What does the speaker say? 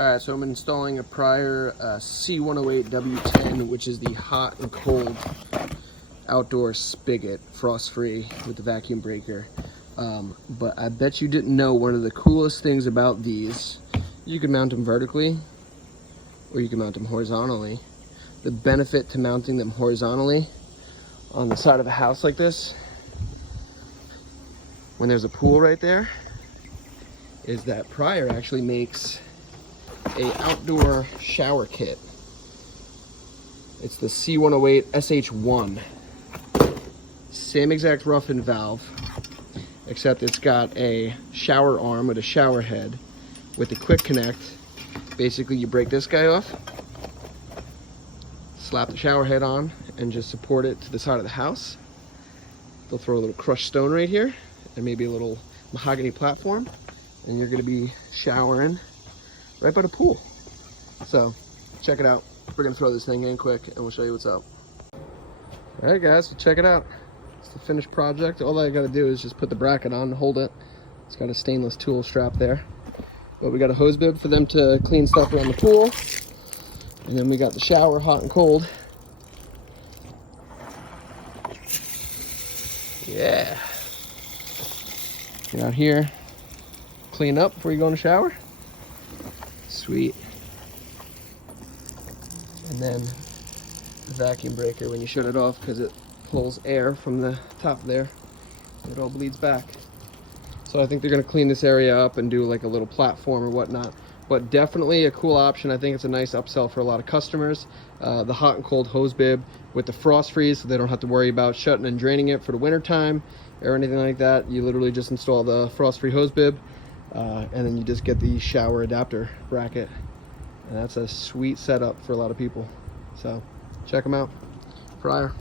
Alright, so I'm installing a Prier C108W10, which is the hot and cold outdoor spigot, frost-free with the vacuum breaker. But I bet you didn't know one of the coolest things about these. You can mount them vertically, or you can mount them horizontally. The benefit to mounting them horizontally on the side of a house like this, when there's a pool right there, is that Prier actually makes a outdoor shower kit. It's the C108 SH1. Same exact rough-in valve, except it's got a shower arm with a shower head with a quick connect. Basically, you break this guy off, slap the shower head on, and just support it to the side of the house. They'll throw a little crushed stone right here, and maybe a little mahogany platform, and you're gonna be showering right by the pool. So check it out. We're gonna throw this thing in quick and we'll show you what's up. All right guys, so check it out. It's the finished project. All I gotta do is just put the bracket on and hold it. It's got a stainless tool strap there. But we got a hose bib for them to clean stuff around the pool. And then we got the shower, hot and cold. Yeah. Get out here, clean up before you go in the shower. Sweet. And then the vacuum breaker, when you shut it off, because it pulls air from the top there, it all bleeds back. So I think they're going to clean this area up and do like a little platform or whatnot. But definitely a cool option. I think it's a nice upsell for a lot of customers. The hot and cold hose bib with the frost freeze, so they don't have to worry about shutting and draining it for the winter time or anything like that. You literally just install the frost free hose bib, and then you just get the shower adapter bracket. And that's a sweet setup for a lot of people. So check them out. Prier.